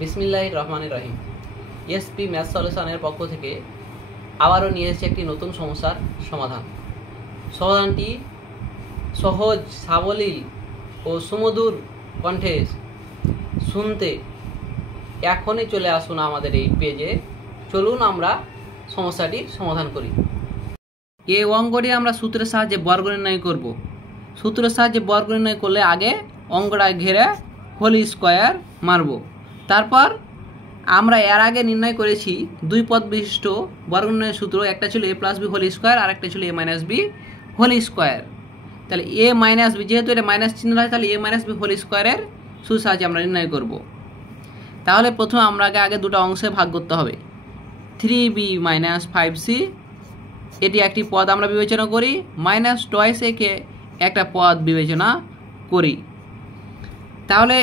বিসমিল্লাহির রহমানির রহিম। SP math সলিউশনের পক্ষ থেকে আবারও নিয়ে এসেছে একটি নতুন সমস্যার সমাধান। সমাধানটি সহজ, সাবলীল ও সুমধুর কণ্ঠে শুনতে এখনই চলে আসুন আমাদের এই পেজে। চলুন আমরা সমস্যাটির সমাধান করি। এই অঙ্কটি আমরা সূত্রের সাহায্যে বর্গ নির্ণয় করব। সূত্রের সাহায্যে বর্গ নির্ণয় করলে আগে অঙ্কটা ঘেরে হোল স্কোয়ার মারব। তারপর আমরা এর আগে নির্ণয় করেছি দুই পদ বিশিষ্ট বর্গ নির্ণয়ের সূত্র। একটা ছিল a plus B whole square আর একটা ছিল a minus B whole square. তাহলে a মাইনাস বি, যেহেতু এটা মাইনাস চিহ্ন আছে, তাহলে a মাইনাস বি হোল স্কোয়ারের সূত্রের সাহায্যে আমরা নির্ণয় করব। তাহলে প্রথমে আমরা আগে দুটো অংশে ভাগ করতে হবে। 3b মাইনাস 5c এটি একটি পদ আমরা বিবেচনা করি, মাইনাস টয়েস একে একটা পদ বিবেচনা করি। তাহলে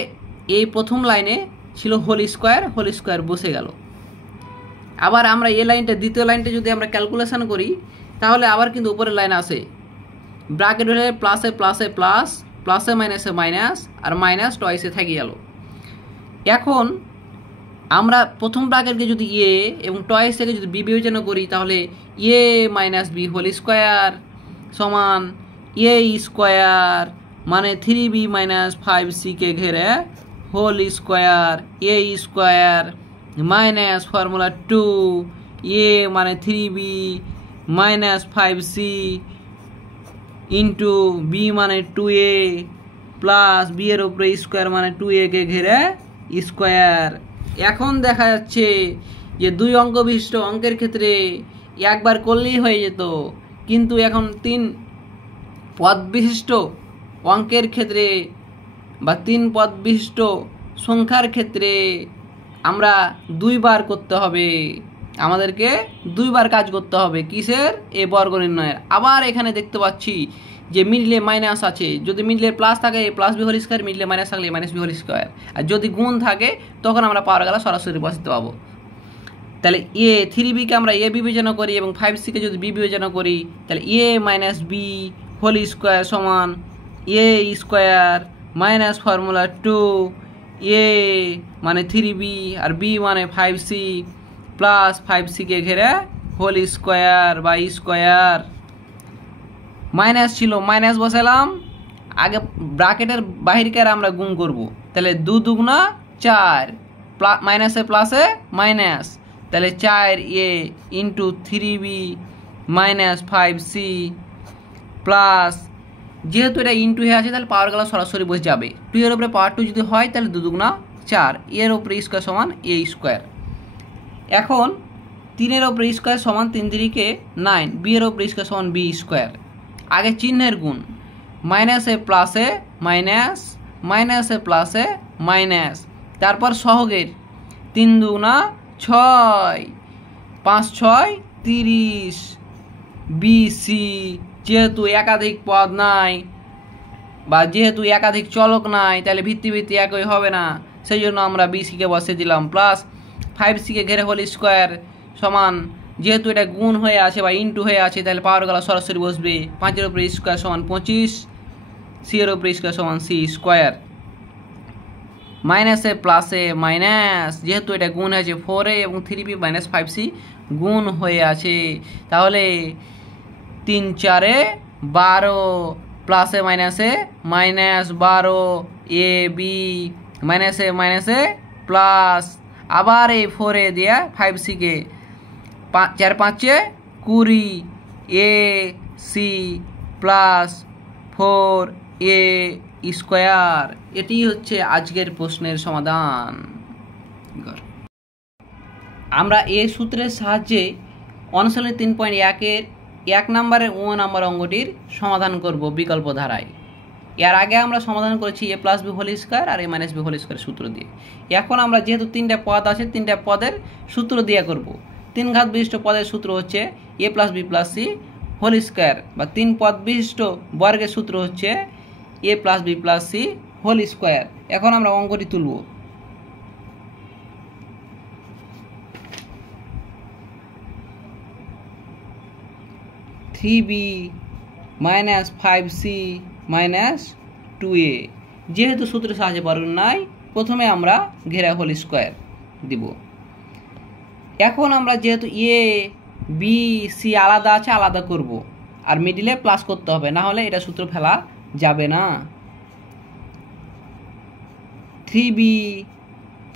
এই প্রথম লাইনে ছিল হোল স্কোয়ার বসে গেল। আবার আমরা এই লাইনটা, দ্বিতীয় লাইনটা যদি আমরা ক্যালকুলেশন করি তাহলে আবার কিন্তু উপরের লাইন আসে, ব্র্যাকেট হলে প্লাসে প্লাসে প্লাস, প্লাসে মাইনাসে মাইনাস, আর মাইনাস টয়েসে থেকে গেল। এখন আমরা প্রথম ব্র্যাকেটকে যদি এ এবং টয়েস থেকে যদি বি বিবেচনা করি তাহলে এ মাইনাস বি হোল স্কোয়ার সমান এ স্কোয়ার মানে 3b মাইনাস 5c কে ঘেরে হোল স্কোয়ার এ স্কোয়ার মাইনাস ফর্মুলা 2 এ মানে 3b minus 5c into B মানে 2a প্লাস বি এর উপরে স্কোয়ার মানে 2a কে ঘেরে স্কোয়ার। এখন দেখা যাচ্ছে যে দুই অঙ্ক বিশিষ্ট অঙ্কের ক্ষেত্রে একবার করলেই হয়ে যেত, কিন্তু এখন তিন পদ বিশিষ্ট অঙ্কের ক্ষেত্রে বা তিন পদ বিশিষ্ট সংখ্যার ক্ষেত্রে আমরা দুইবার করতে হবে, আমাদেরকে দুইবার কাজ করতে হবে। কিসের? এই বর্গ নির্ণয়ের। আবার এখানে দেখতে পাচ্ছি যে মিডলে মাইনাস আছে, যদি মিডলে প্লাস থাকে A plus B whole square, মিডলে মাইনাস থাকলে A minus B whole square, আর যদি গুণ থাকে তখন আমরা পাওয়ার গেলা সরাসরি বসাতে পাবো। তাহলে এ 3bকে আমরা এ বিবেচনা করি এবং 5cকে যদি বি বিবেচনা করি তাহলে এ মাইনাস বি হোল স্কোয়ার সমান এ স্কোয়ার মাইনাস ফর্মুলা 2 এ মানে 3b আর বি মানে 5c প্লাস 5cকে ঘেরে হোল স্কোয়ার বা স্কোয়ার। মাইনাস ছিল, মাইনাস বসালাম, আগে ব্র্যাকেটের বাহিরকার আমরা গুণ করব। তাহলে 2 দুগুণা 4, মাইনাসে প্লাসে মাইনাস, তাহলে 4a into 3b minus 5c plus, যেহেতু এটা ইন্টু হয়ে আছে তাহলে পাওয়ার গেলা সরাসরি বসে যাবে। 2 এর উপরে পাওয়ার 2 যদি হয় তাহলে 2 দুগুণা 4, এর উপরে স্কোয়ার সমান এ স্কোয়ার। এখন 3 এর উপরে স্কোয়ার সমান 3 3কে 9, বি এর উপরে স্কোয়ার সমান বি স্কোয়ার। আগে চিহ্নের গুণ, মাইনাসে প্লাসে মাইনাস, মাইনাসে প্লাসে মাইনাস, তারপর সহগের 3 দুগুণা 6, 5 6 30, বিসি, যেহেতু একাধিক পদ নাই বা যেহেতু একাধিক চলক নাই তাহলে ভিত্তি ভিত্তি একই হবে না, সেই জন্য আমরা বিসিকে বসে দিলাম। প্লাস 5cকে ঘেরে হোল স্কোয়ার সমান, যেহেতু এটা গুণ হয়ে আছে বা ইন্টু হয়ে আছে তাহলে পাওয়ার গেলা সরাসরি বসবে, 5 এর উপরে স্কোয়ার সমান 25, সি এর উপরে স্কোয়ার সমান সি স্কোয়ার। মাইনাসে প্লাসে মাইনাস, যেহেতু এটা গুণ হয়েছে 4a এবং 3b মাইনাস 5c গুণ হয়ে আছে, তাহলে 3 4 12 প্লাসে মাইনাসে মাইনাস 12 এ বি মাইনাসে মাইনাসে প্লাস, আবার এই 4a দিয়ে 5cকে 4 5 20 A C plus 4a square. এটি হচ্ছে আজকের প্রশ্নের সমাধান। আমরা এই সূত্রের সাহায্যে অনুশীলনী 3.1-এর 1 নম্বরের ও নম্বর অঙ্কটির সমাধান করব বিকল্প ধারায়। এর আগে আমরা সমাধান করেছি এ প্লাস বি হোল স্কোয়ার আর এ মাইনাস বি হোল স্কোয়ার সূত্র দিয়ে। এখন আমরা যেহেতু 3টা পদ আছে 3টা পদের সূত্র দিয়ে করব। 3 ঘাত বিশিষ্ট পদের সূত্র হচ্ছে A plus B plus C whole square, বা 3 পদ বিশিষ্ট বর্গের সূত্র হচ্ছে A plus B plus C whole square. এখন আমরা অঙ্কটি তুলব। Three B minus 5c minus 2a, যেহেতু সূত্রের সাহায্যে বর্গ নাই প্রথমে আমরা ঘেরা হোল স্কোয়ার দিব। এখন আমরা যেহেতু এ বি সি আলাদা আছে, আলাদা করব, আর মিডিলে প্লাস করতে হবে, না হলে এটা সূত্র ফেলা যাবে না। 3b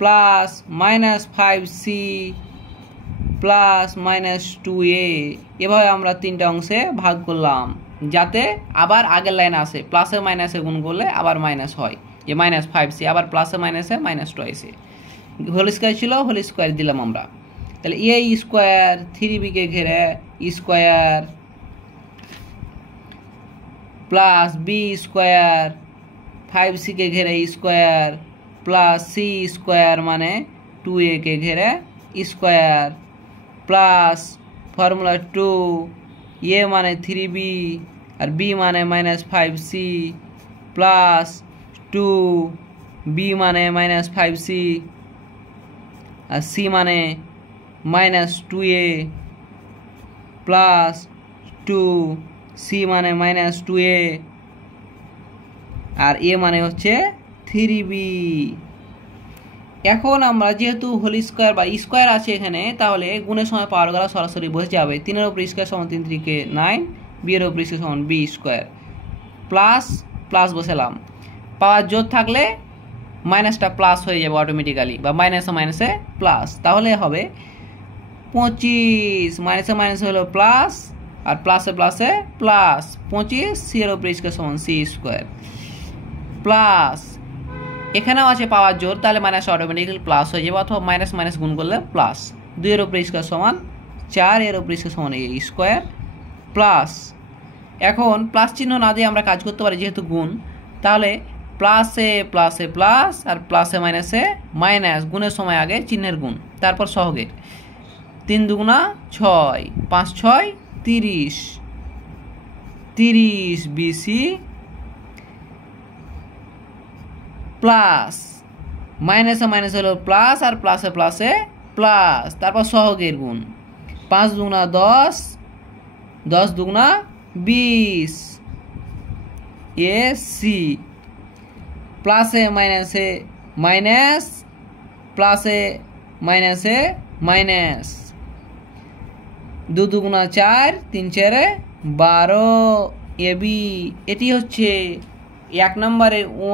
plus minus 5c plus minus 2a, এভাবে আমরা তিনটা অংশে ভাগ করলাম, যাতে আবার আগের লাইনে আসে প্লাসে মাইনাসে গুণ করলে আবার মাইনাস হয়, যে মাইনাস 5c আবার প্লাসে মাইনাসে মাইনাস 2ac। হোল স্কোয়ার ছিল, হোল স্কোয়ার দিলাম আমরা। তাহলে এ স্কোয়ার 3bকে ঘেরে স্কোয়ার প্লাস বি স্কোয়ার 5cকে ঘেরে স্কোয়ার প্লাস সি স্কোয়ার মানে 2a-কে ঘেরে স্কোয়ার প্লাস ফর্মুলা 2 এ মানে 3b আর বি মানে মাইনাস 5c প্লাস 2 বি মানে মাইনাস 5c আর সি মানে মাইনাস 2a প্লাস 2 সি মানে মাইনাস 2a আর এ মানে হচ্ছে 3b। এখন আমরা যেহেতু হোল স্কোয়ার বা স্কোয়ার আছে এখানে, তাহলে গুণের সময় পাওয়ার গেলা সরাসরি বসে যাবে। 3-এর উপর স্কোয়ার সমান 3 3-কে 9, বি-এর উপর স্কোয়ার সমান বি স্কোয়ার প্লাস প্লাস বসালাম। পাওয়ার জোর থাকলে মাইনাসটা প্লাস হয়ে যাবে অটোমেটিক্যালি, বা মাইনাসে মাইনাসে প্লাস, তাহলে হবে 25 মাইনাসে মাইনাসে হলো প্লাস আর প্লাসে প্লাসে প্লাস 25, সি-এর উপর স্কোয়ার সমান সি স্কোয়ার প্লাস এখানেও আছে পাওয়ার জোর, তাহলে মাইনাস অটোমেটিক্যালি প্লাস হয়ে যাবে, অথবা মাইনাস মাইনাস গুণ করলে প্লাস। 2-এর উপর স্কোয়ার সমান 4, এর উপর স্কোয়ার সমান এ স্কোয়ার প্লাস। এখন প্লাস চিহ্ন না দিয়ে আমরা কাজ করতে পারি, যেহেতু গুণ, তাহলে প্লাসে প্লাসে প্লাস আর প্লাসে মাইনাসে মাইনাস, গুণের সময় আগে চিহ্নের গুণ, তারপর সহগের। 3 দুগুণা 6, 5 6 30, 30 বিসি প্লাস মাইনাসে মাইনাস হলো প্লাস আর প্লাসে প্লাসে প্লাস, তারপর সহগের গুণ। 5 দুগুণা 10, 10 দুগুণা 20 এসি প্লাসে মাইনাসে মাইনাস, প্লাসে মাইনাসে মাইনাস, 2 দুগুণা 4, 3 4 12 এবি। এটি হচ্ছে 1 নম্বরের ও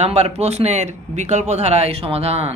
নাম্বার প্রশ্নের বিকল্প ধারায় সমাধান।